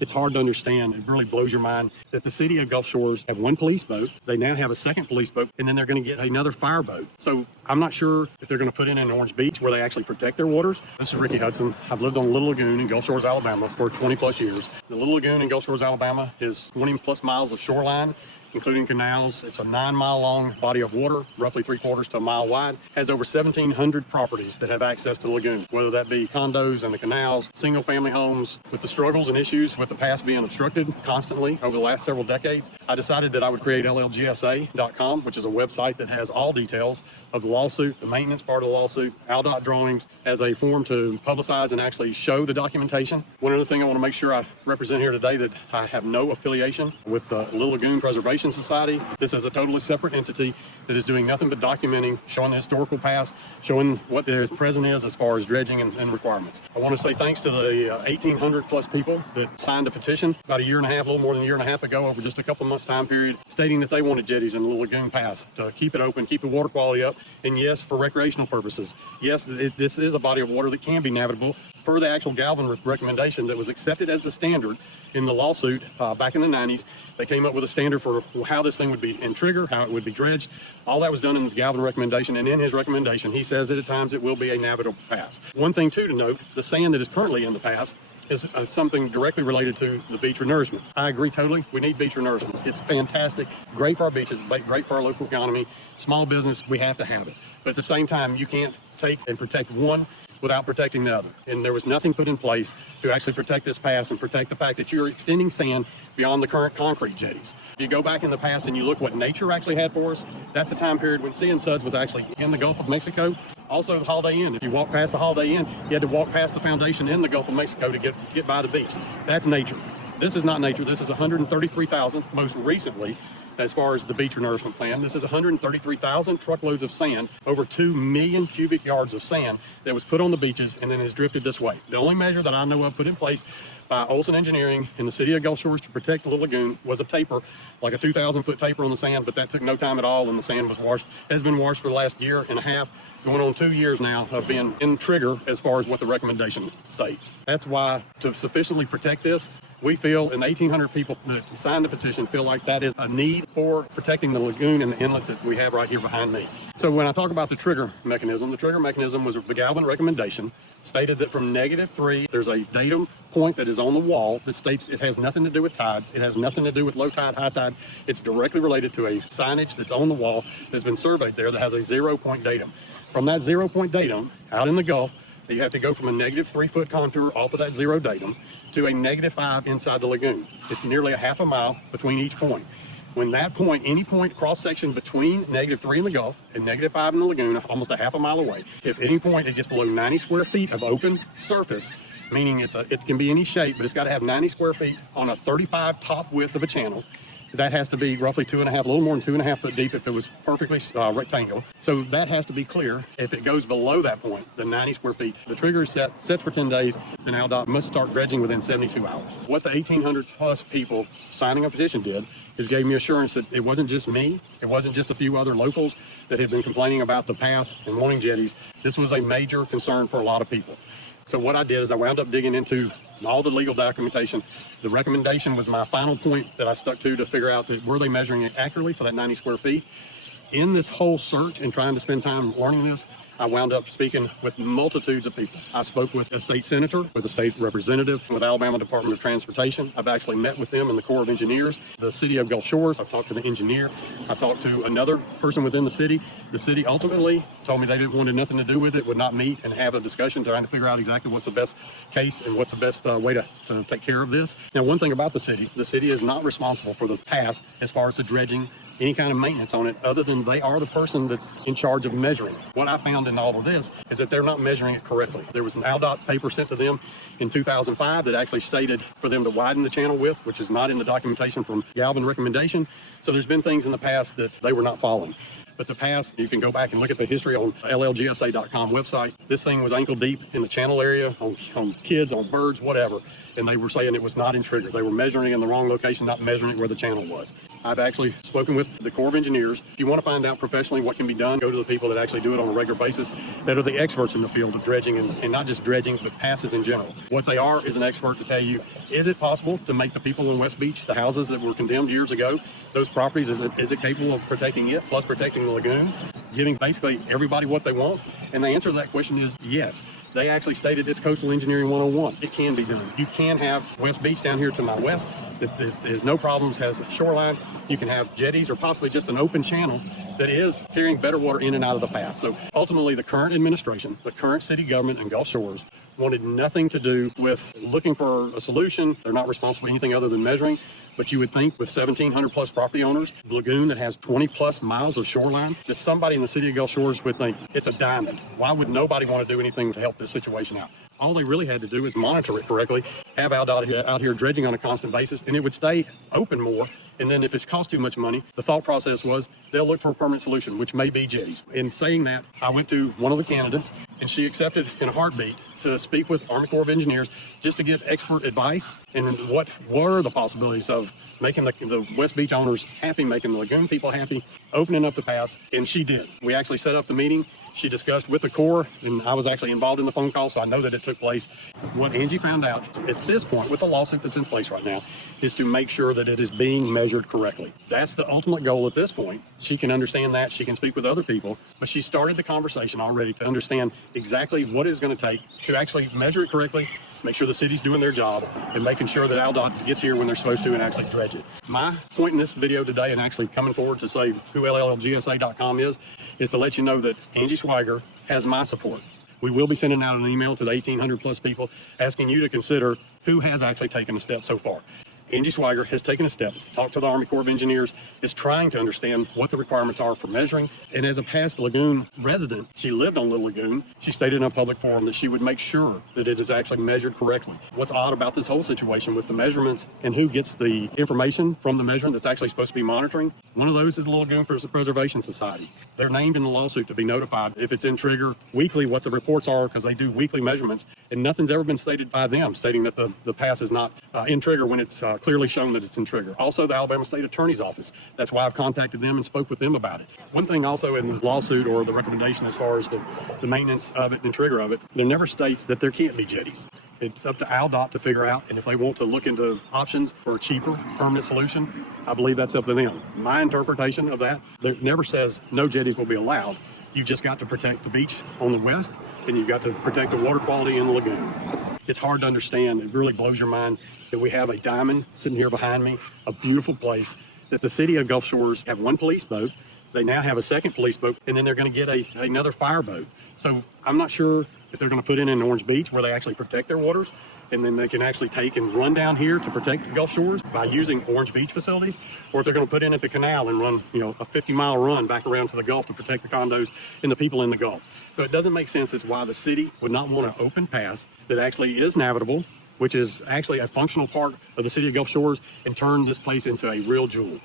It's hard to understand. It really blows your mind that the city of Gulf Shores have one police boat. They now have a second police boat, and then they're going to get another fire boat. So I'm not sure if they're going to put in an Orange Beach where they actually protect their waters. This is Ricky Hudson. I've lived on Little Lagoon in Gulf Shores, Alabama for 20 plus years. The Little Lagoon in Gulf Shores, Alabama is 20 plus miles of shoreline, including canals. It's a 9-mile long body of water, roughly 3/4 to a mile wide. Has over 1,700 properties that have access to the lagoon, whether that be condos and the canals, single family homes. With the struggles and issues with the pass being obstructed constantly over the last several decades, I decided that I would create LLGSA.com, which is a website that has all details of the lawsuit, the maintenance part of the lawsuit, ALDOT drawings, as a form to publicize and actually show the documentation. One other thing I want to make sure I represent here today, that I have no affiliation with the Little Lagoon Preservation Society. This is a totally separate entity that is doing nothing but documenting, showing the historical past, showing what the present is as far as dredging and requirements. I want to say thanks to the 1,800 plus people that signed a petition about a year and a half, a little more than a year and a half ago, over just a couple months time period, stating that they wanted jetties in the Little Lagoon Pass to keep it open, keep the water quality up, and yes, for recreational purposes. Yes, this is a body of water that can be navigable per the actual Galvin recommendation that was accepted as the standard in the lawsuit back in the 90s. They came up with a standard for how this thing would be in trigger, how it would be dredged. All that was done in the Galvin recommendation, and in his recommendation, he says that at times it will be a navigable pass. One thing too to note, the sand that is currently in the pass is something directly related to the beach renourishment. I agree totally. We need beach renourishment. It's fantastic, great for our beaches, great for our local economy, small business. We have to have it. But at the same time, you can't take and protect one without protecting the other. And there was nothing put in place to actually protect this pass and protect the fact that you're extending sand beyond the current concrete jetties. If you go back in the past and you look what nature actually had for us, that's the time period when Sea and Suds was actually in the Gulf of Mexico. Also the Holiday Inn. If you walk past the Holiday Inn, you had to walk past the foundation in the Gulf of Mexico to get by the beach. That's nature. This is not nature. This is 133,000 most recently. As far as the beach renourishment plan, this is 133,000 truckloads of sand, over 2 million cubic yards of sand that was put on the beaches and then has drifted this way. The only measure that I know of put in place by Olson Engineering in the city of Gulf Shores to protect the Little Lagoon was a taper, like a 2,000-foot taper on the sand, but that took no time at all, and the sand has been washed for the last year and a half, going on 2 years now of being in trigger as far as what the recommendation states. That's why, to sufficiently protect this, we feel, and 1,800 people that signed the petition feel like that is a need for protecting the lagoon and the inlet that we have right here behind me. So when I talk about the trigger mechanism was the Galvin recommendation, stated that from -3, there's a datum point that is on the wall that states it has nothing to do with tides, it has nothing to do with low tide, high tide. It's directly related to a signage that's on the wall that's been surveyed there that has a 0-point datum. From that 0-point datum out in the Gulf, you have to go from a -3-foot contour off of that 0 datum to a -5 inside the lagoon. It's nearly a half a mile between each point. When that point, any point cross section between -3 in the Gulf and -5 in the lagoon, almost a half a mile away, if any point it gets below 90 square feet of open surface, meaning it can be any shape, but it's got to have 90 square feet on a 35 top width of a channel. That has to be roughly 2.5, a little more than 2.5 foot deep if it was perfectly rectangular. So that has to be clear. If it goes below that point, the 90 square feet, the trigger is sets for 10 days, and ALDOT must start dredging within 72 hours. What the 1,800 plus people signing a petition did is gave me assurance that it wasn't just me, it wasn't just a few other locals that had been complaining about the pass and wanting jetties. This was a major concern for a lot of people. So what I did is I wound up digging into all the legal documentation. The recommendation was my final point that I stuck to figure out that were they measuring it accurately for that 90 square feet. In this whole search and trying to spend time learning this, I wound up speaking with multitudes of people. I spoke with a state senator, with a state representative, with Alabama Department of Transportation. I've actually met with them in the Corps of Engineers, the city of Gulf Shores. I've talked to the engineer. I talked to another person within the city. The city ultimately told me they didn't want nothing to do with it, would not meet and have a discussion trying to figure out exactly what's the best case and what's the best way to take care of this. Now, one thing about the city is not responsible for the pass as far as the dredging, any kind of maintenance on it, other than they are the person that's in charge of measuring. What I found in all of this is that they're not measuring it correctly. There was an ALDOT paper sent to them in 2005 that actually stated for them to widen the channel width, which is not in the documentation from Galvin recommendation. So there's been things in the past that they were not following. But the past, you can go back and look at the history on LLGSA.com website. This thing was ankle deep in the channel area, on kids, on birds, whatever. And they were saying it was not in trigger. They were measuring it in the wrong location, not measuring it where the channel was. I've actually spoken with the Corps of Engineers. If you want to find out professionally what can be done, go to the people that actually do it on a regular basis, that are the experts in the field of dredging, and not just dredging, but passes in general. What they are is an expert to tell you, is it possible to make the people in West Beach, the houses that were condemned years ago, those properties, is it capable of protecting it, plus protecting the lagoon, giving basically everybody what they want? And the answer to that question is yes. They actually stated it's coastal engineering 101. It can be done. You can have West Beach down here to my west that there's no problems, has a shoreline. You can have jetties or possibly just an open channel that is carrying better water in and out of the pass. So ultimately, the current administration, the current city government and Gulf Shores wanted nothing to do with looking for a solution. They're not responsible for anything other than measuring. But you would think with 1,700 plus property owners, lagoon that has 20 plus miles of shoreline, that somebody in the city of Gulf Shores would think it's a diamond. Why would nobody want to do anything to help this situation out? All they really had to do is monitor it correctly, have out here dredging on a constant basis, and it would stay open more. And then if it's cost too much money, the thought process was they'll look for a permanent solution, which may be jetties. In saying that, I went to one of the candidates, and she accepted in a heartbeat to speak with Army Corps of Engineers just to get expert advice and what were the possibilities of making the West Beach owners happy, making the lagoon people happy, opening up the pass, and she did. We actually set up the meeting. She discussed with the Corps, and I was actually involved in the phone call, so I know that it took place. What Angie found out at this point, with the lawsuit that's in place right now, is to make sure that it is being measured correctly. That's the ultimate goal at this point. She can understand that, she can speak with other people, but she started the conversation already to understand exactly what it's going to take to actually measure it correctly, make sure the city's doing their job, and making sure that ALDOT gets here when they're supposed to and actually dredge it. My point in this video today, and actually coming forward to say who LLGSA.com is to let you know that Angie Swiger has my support. We will be sending out an email to the 1,800 plus people asking you to consider who has actually taken a step so far. Angie Swiger has taken a step, talked to the Army Corps of Engineers, is trying to understand what the requirements are for measuring. And as a past Lagoon resident, she lived on Little Lagoon. She stated in a public forum that she would make sure that it is actually measured correctly. What's odd about this whole situation with the measurements and who gets the information from the measurement that's actually supposed to be monitoring, one of those is Little Lagoon Preservation Society. They're named in the lawsuit to be notified if it's in trigger weekly what the reports are, because they do weekly measurements, and nothing's ever been stated by them stating that the pass is not in trigger when it's clearly shown that it's in trigger. Also, the Alabama State Attorney's Office. That's why I've contacted them and spoke with them about it. One thing also in the lawsuit or the recommendation as far as the maintenance of it and trigger of it, there never states that there can't be jetties. It's up to ALDOT to figure out, and if they want to look into options for a cheaper permanent solution, I believe that's up to them. My interpretation of that, there never says no jetties will be allowed. You've just got to protect the beach on the west, and you've got to protect the water quality in the lagoon. It's hard to understand. It really blows your mind that we have a diamond sitting here behind me, a beautiful place, that the city of Gulf Shores have one police boat. They now have a second police boat, and then they're going to get another fire boat. So I'm not sure if they're going to put in Orange Beach where they actually protect their waters, and then they can actually take and run down here to protect the Gulf Shores by using Orange Beach facilities, or if they're going to put in at the canal and run, a 50-mile run back around to the Gulf to protect the condos and the people in the Gulf. So it doesn't make sense as why the city would not want an open pass that actually is navigable, which is actually a functional part of the city of Gulf Shores, and turn this place into a real jewel.